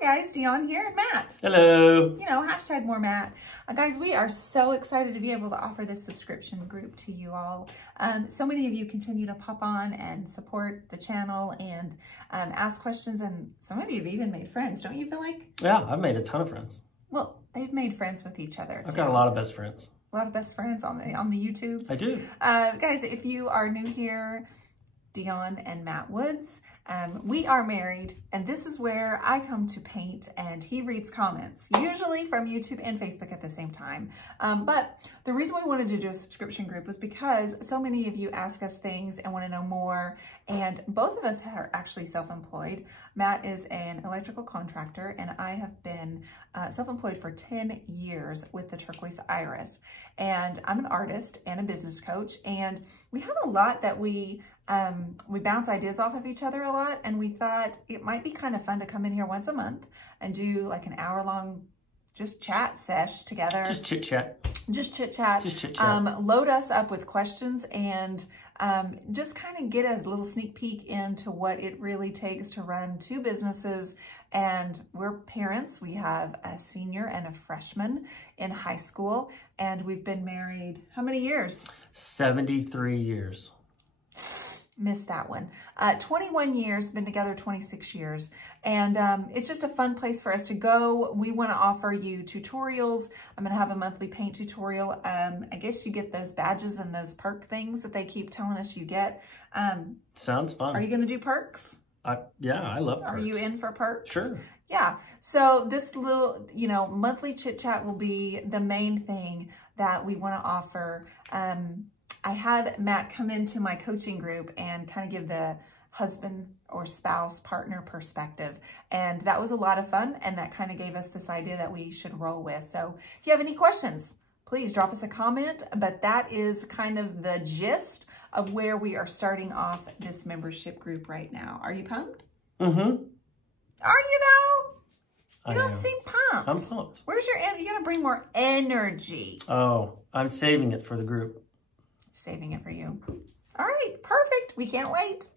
guys, Dionne here and Matt. Hello. You know, hashtag more Matt. Guys, we are so excited to be able to offer this subscription group to you all. So many of you continue to pop on and support the channel and ask questions, and some of you have even made friends, don't you feel like? Yeah, I've made a ton of friends. Well, they've made friends with each other. I've got a lot of best friends. A lot of best friends on the YouTubes. I do. Guys, if you are new here, Dionne and Matt Woods. We are married, and this is where I come to paint and he reads comments, usually from YouTube and Facebook at the same time. But the reason we wanted to do a subscription group was because so many of you ask us things and want to know more, and both of us are actually self-employed. Matt is an electrical contractor, and I have been self-employed for 10 years with the Turquoise Iris. And I'm an artist and a business coach, and we have a lot that we bounce ideas off of each other a lot, and we thought it might be kind of fun to come in here once a month and do like an hour-long just chat sesh together. Just chit-chat. Just chit-chat. Just chit-chat. Load us up with questions and just kind of get a little sneak peek into what it really takes to run two businesses. And we're parents. We have a senior and a freshman in high school, and we've been married how many years? 73 years. Missed that one. 21 years, been together 26 years. And it's just a fun place for us to go. We want to offer you tutorials. I'm going to have a monthly paint tutorial. I guess you get those badges and those perk things that they keep telling us you get. Sounds fun. Are you going to do perks? Yeah, I love perks. Are you in for perks? Sure. Yeah. So this little, monthly chit chat will be the main thing that we want to offer. I had Matt come into my coaching group and kind of give the husband or spouse partner perspective. And that was a lot of fun. And that kind of gave us this idea that we should roll with. So if you have any questions, please drop us a comment. But that is kind of the gist of where we are starting off this membership group right now. Are you pumped? Mm-hmm. Are you though? You don't am. seem pumped. I'm pumped. Where's your energy? You gotta bring more energy. Oh, I'm saving it for the group. Saving it for you. All right, perfect. We can't wait.